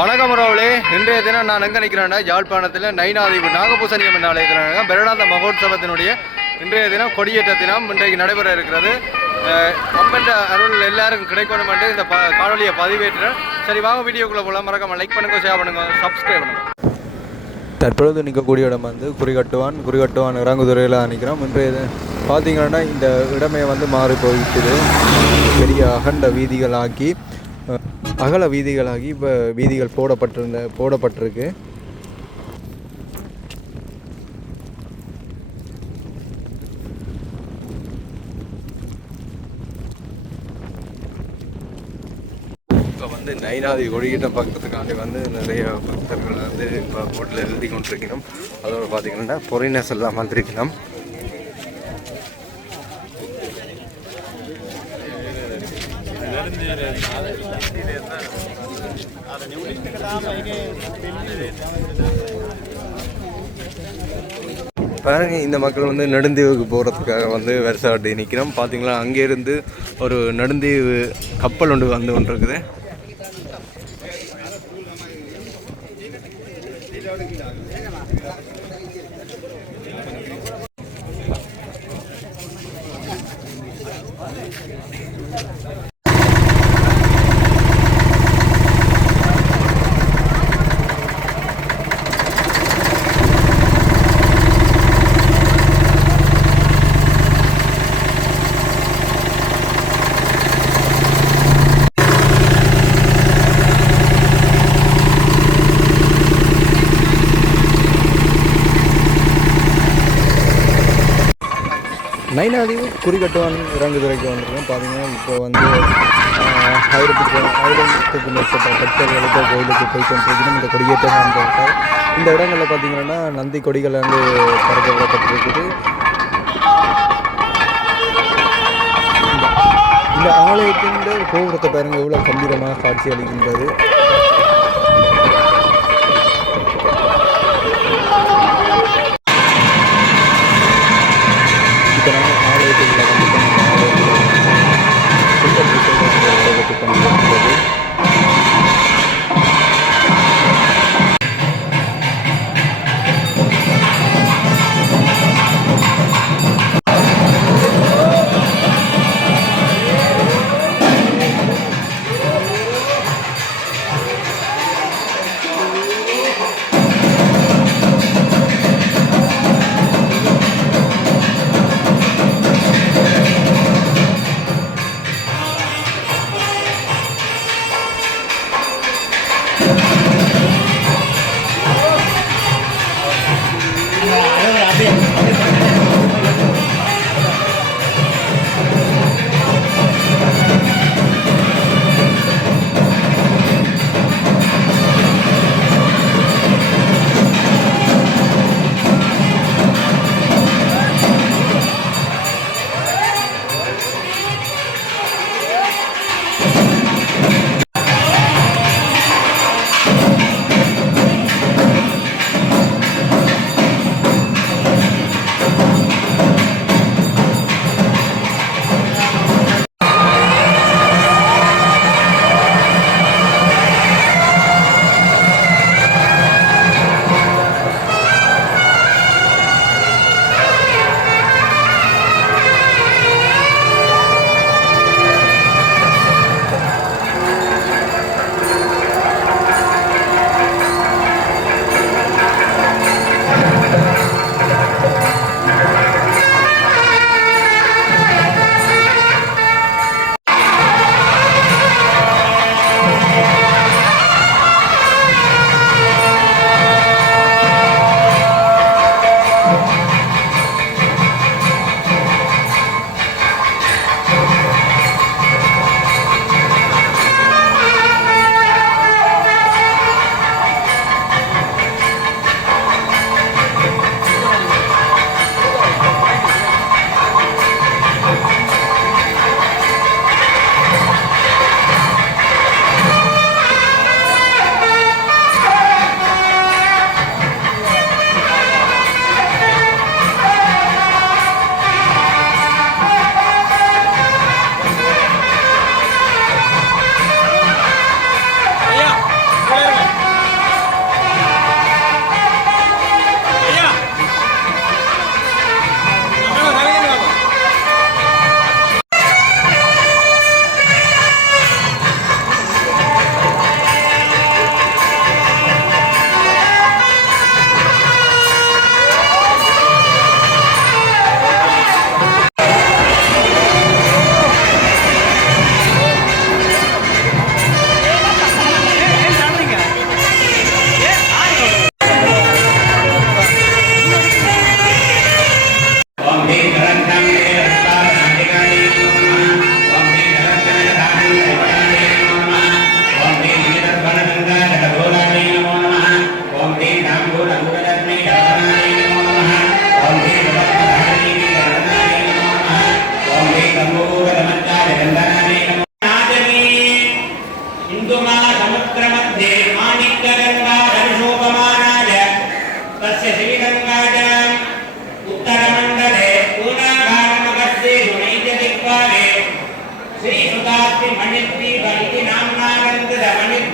வணக்கம் உறவுகளே, இன்றைய தினம் நான் எங்கே நிற்கிறேன்னா யாழ்ப்பாணத்தில் நைனாதீவு நாகபூசணி அம்மன் ஆலயத்தில் பெருநாத மகோத்சவத்தினுடைய இன்றைய தினம் கொடியேற்ற தினம் இன்றைக்கு நடைபெற இருக்கிறது. அம்மன் அருள் எல்லாருக்கும் கிடைக்கணும் என்று இந்த காணொலியை பதிவேற்றுறேன். சரி, வாங்க வீடியோக்குள்ளே போகலாம். மறக்காம லைக் பண்ணுங்க, ஷேர் பண்ணுங்க, சப்ஸ்கிரைப் பண்ணுங்க. தற்பொழுது நிற்கக்கூடிய இடம் வந்து குறிகட்டுவான் இறங்குதுறையில் நிற்கிறோம். இன்றைய பார்த்தீங்கன்னா இந்த இடமே வந்து மாறி போயிட்டுது. பெரிய அகல வீதிகளாகி இப்போ வீதிகள் போடப்பட்டிருக்கு. இப்போ வந்து நைனாதி கொடியிட்டம் பார்க்கறதுக்காண்டி வந்து நிறைய பக்தர்கள் வந்து இப்போ போட்டில் எழுதி கொண்டிருக்கணும். அதோடு பார்த்தீங்கன்னா பொறினஸ் எல்லாம் வந்திருக்கணும். பாருங்க, இந்த மக்கள் வந்து நெடுந்தீவுக்கு போகிறதுக்காக வந்து வரிசை நிற்கிறோம். பார்த்தீங்களா, அங்கேருந்து ஒரு நெடுந்தீவு கப்பல் ஒன்று வந்து கொண்டிருக்குது. நைனாதீவு குறிகட்டுவான் இறங்குதுறைக்கு வந்திருக்கோம். பார்த்தீங்கன்னா இப்போ வந்து ஆயிரத்துக்கு மேற்பட்ட பக்தர்களுக்கு கோயிலுக்கு போய் கொண்டிருக்கணும். இந்த கொடியேற்றம் வந்திருக்கார். இந்த இடங்களில் பார்த்தீங்கன்னா நந்தி கொடிகள் வந்து பறக்க விடப்பட்டிருக்குது. இந்த ஆலயத்தின் கோபுரத்தை பாருங்க எவ்வளோ கம்பீரமாக காட்சி அளிக்கின்றது. இப்போ நம்ம ஆலயத்தில்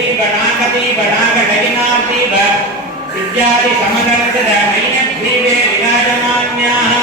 दीप नागदीप नागदगिनादीप विद्यादि समदर्शद नैनद्वीपे विराजमान्याः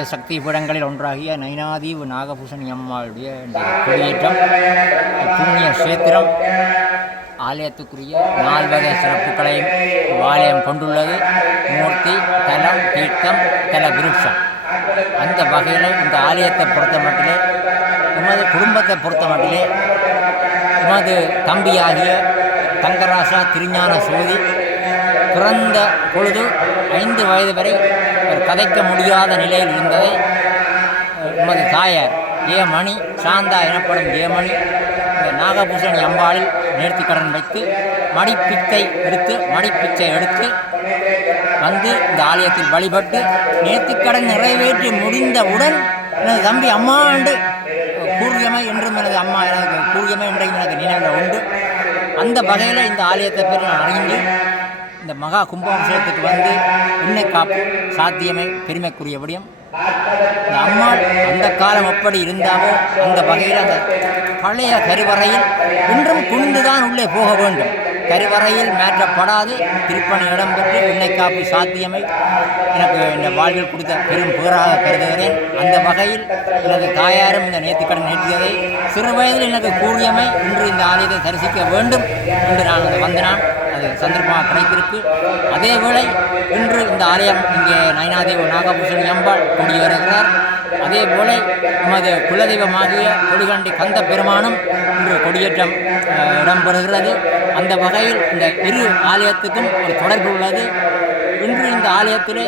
8 சக்தி பீடங்களில் ஒன்றாகிய நைனாதீவு நாகபூசணி அம்மாளுடைய இந்த கொடியேற்றம் புண்ணிய கஷேத்திரம் ஆலயத்துக்குரிய 4 வகை சிறப்புகளையும் ஆலயம் கொண்டுள்ளது. மூர்த்தி, தலம், தீர்த்தம், தல விருட்சம். அந்த வகையில் இந்த ஆலயத்தை பொறுத்த மட்டிலே எமது குடும்பத்தை பொறுத்த மட்டிலே எமது தம்பியாகிய தங்கராசா திருஞான சோதி பிறந்த பொழுது 5 வயது வரை கதைக்க முடியாத நிலையில் இருந்ததை எமது தாயார் ஏமணி சாந்தா எனப்படும் ஏமணி இந்த நாகபூசணி அம்பாளில் நேர்த்திக்கடன் வைத்து மடிப்பிச்சை எடுத்து வந்து இந்த ஆலயத்தில் வழிபட்டு நேர்த்திக்கடன் நிறைவேற்றி முடிந்தவுடன் எனது தம்பி அம்மா என்று கூறியமை என்றும் எனது அம்மா எனக்கு கூறியமை என்றையும் எனக்கு நினைவில் உண்டு. அந்த வகையில் இந்த ஆலயத்தை பேர் நான் அறிந்து இந்த மகா கும்பாபிஷேகத்துக்கு வந்து எண்ணெய் காப்பு சாத்தியமே பெருமைக்குரிய விடயம். இந்த அம்மாள் அந்த காலம் எப்படி இருந்தாவோ அந்த வகையில் அந்த பழைய கருவறையில் இன்றும் குனிந்துதான் உள்ளே போக வேண்டும். கருவறையில் மாற்றப்படாது திருப்பணி இடம்பெற்று எண்ணெய் காப்பு சாத்தியமை எனக்கு இந்த வாழ்வில் கொடுத்த பெரும் புகழாக கருதுகிறேன். அந்த வகையில் எனது தாயாரும் இந்த நேர்த்திக்கடன் நேர்த்தியதை சிறு வயதில் எனக்கு கூறியமை இன்று இந்த ஆலயத்தை தரிசிக்க வேண்டும் என்று நான் வந்தனான். அது சந்தர்ப்பமாக கிடைத்திருக்கு. அதேவேளை இன்று இந்த ஆலயம் இங்கே நைனாதேவி நாகபூசணி அம்பாள் கூடி வருகிறார். அதே போல நமது குலதெய்வமாகிய கொடிகண்டி கந்த பெருமானும் இன்று கொடியேற்றம் இடம்பெறுகிறது. அந்த வகையில் இந்த இரு ஆலயத்துக்கும் ஒரு தொடர்பு உள்ளது. இன்று இந்த ஆலயத்திலே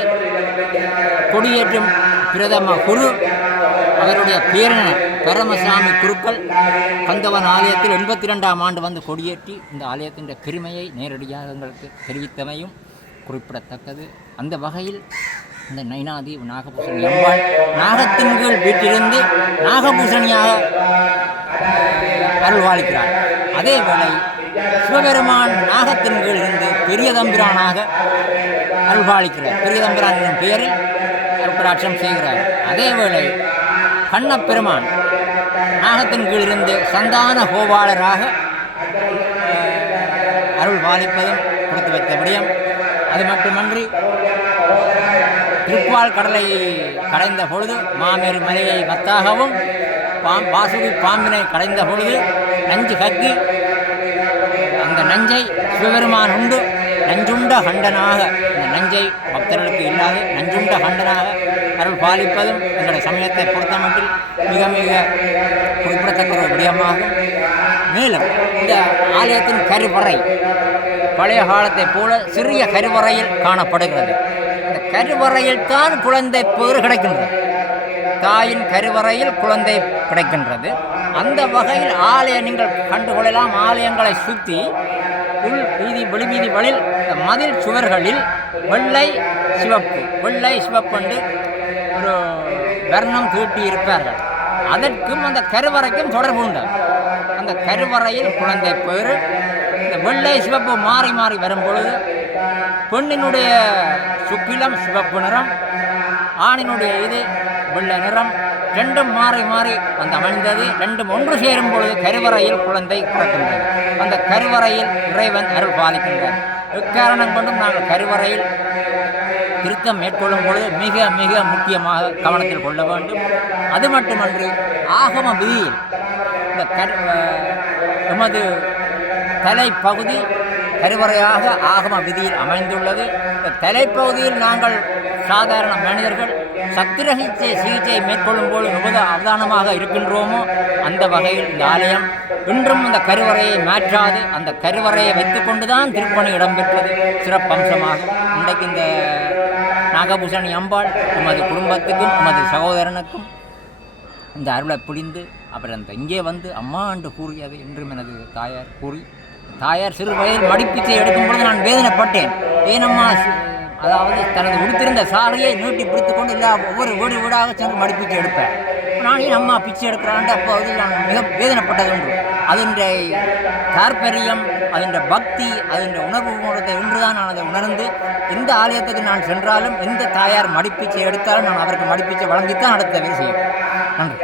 கொடியேற்றும் பிரதம குரு அவருடைய பேரன பரமசாமி குருக்கள் கந்தவன் ஆலயத்தில் 82ஆம் ஆண்டு வந்து கொடியேற்றி இந்த ஆலயத்தின் பெருமையை நேரடியாக எங்களுக்கு தெரிவித்தமையும் குறிப்பிடத்தக்கது. அந்த வகையில் இந்த நைனாதி நாகபூசணி அம்பாள் நாகத்தின் கீழ் வீட்டிலிருந்து நாகபூசணியாக அருள்வாளிக்கிறார். அதேவேளை சிவபெருமான் நாகத்தின் கீழ் இருந்து பெரிய தம்பிரானாக அருள்வாளிக்கிறார். பெரிய தம்பிரான் எனும் பெயரில் அருட்கடாட்சம் செய்கிறார். அதேவேளை கண்ணப்பெருமான் நாகத்தின் கீழிருந்து சந்தான கோபாலராக அருள் பாலிப்பதும் கொடுத்து வைத்த விடயம். அது மட்டுமன்றி திருப்பால் கடலை கடைந்த பொழுது மாமேறு மலையை மத்தாகவும் வாசுகி பாம்பினை கடைந்த பொழுது நஞ்சு கக்கி அந்த நஞ்சை சிவபெருமான் உண்டு நஞ்சுண்ட கண்டனாக இந்த நஞ்சை பக்தர்களுக்கு இல்லாது நஞ்சுண்ட கண்டனாக அருள் பாலிப்பதும் எங்களுடைய சமயத்தை பொறுத்தமட்டில் மிக மிக குறிப்பிடத்தக்க ஒரு விடயமாகும். மேலும் இந்த ஆலயத்தின் கருவறை பழைய காலத்தைப் போல சிறிய கருவறையில் காணப்படுகிறது. இந்த கருவறையில் தான் குழந்தை பேறு கிடைக்கின்றது. தாயின் கருவறையில் குழந்தை கிடைக்கின்றது. அந்த வகையில் ஆலய நீங்கள் கண்டுகொள்ளலாம். ஆலயங்களை சுற்றி உள் வீதி வெளிவீதிகளில் மதில் சுவர்களில் வெள்ளை சிவப்பு என்று ஒரு வர்ணம் தீட்டி இருப்பார்கள். அதற்கும் அந்த கருவறைக்கும் தொடர்பு உண்டு. அந்த கருவறையில் குழந்தை பேறு இந்த வெள்ளை சிவப்பு மாறி மாறி வரும் பொழுது பெண்ணினுடைய சுக்கிலம் சிவப்பு நிறம், ஆணினுடைய இது வெள்ளை நிறம், ரெண்டும் மாறி மாறி வந்து அமைந்தது. ரெண்டும் ஒன்று சேரும் பொழுது கருவறையில் குழந்தை பிறக்கின்றது. அந்த கருவறையில் இறைவன் அருள் பாலிக்கின்றார். எக்காரணம் கொண்டும் நாங்கள் கருவறையில் திருத்தம் மேற்கொள்ளும் பொழுது மிக மிக முக்கியமாக கவனத்தில் கொள்ள வேண்டும். அது மட்டுமன்றி ஆகம விதியில் இந்த எமது தலைப்பகுதி கருவறையாக ஆகம விதியில் அமைந்துள்ளது. இந்த தலைப்பகுதியில் நாங்கள் சாதாரண மனிதர்கள் சத்திரசிகிச்சை சிகிச்சை மேற்கொள்ளும் போது மிக அவதானமாக இருக்கின்றோமோ அந்த வகையில் இந்த ஆலயம் இன்றும் இந்த கருவறையை மாற்றாது அந்த கருவறையை வைத்துக்கொண்டு தான் திருப்பணி இடம்பெற்றது சிறப்பம்சமாகும். இன்றைக்கு இந்த நாகபூசணி அம்பாள் எமது குடும்பத்துக்கும் எமது சகோதரனுக்கும் இந்த அருளை புரிந்து அப்புறம் அந்த இங்கே வந்து அம்மா என்று கூறியது என்றும் எனது தாயார் கூறி தாயார் சிறு வயதில் மடிப்பிச்சை எடுக்கும் பொழுது நான் வேதனைப்பட்டேன். ஏனம்மா அதாவது தனது உடுத்திருந்த சாலையை நீட்டி பிடித்து கொண்டு இல்லை ஒவ்வொரு வீடு வீடாக சென்று மடிப்பிச்சை எடுப்பேன். நான் ஏன் அம்மா பிச்சை எடுக்கிறான்ட்டு அப்போது நான் மிக வேதனைப்பட்டது ஒன்று. அதன் தாற்பரியம், அதன் பக்தி, அதன் உணர்வு மூலத்தை ஒன்றுதான் நான் அதை உணர்ந்து எந்த ஆலயத்துக்கு நான் சென்றாலும் எந்த தாயார் மடிப்பிச்சை எடுத்தாலும் நான் அவருக்கு மடிப்பிச்சை வழங்கித்தான் அடுத்த வேலை செய்வேன். நன்றி.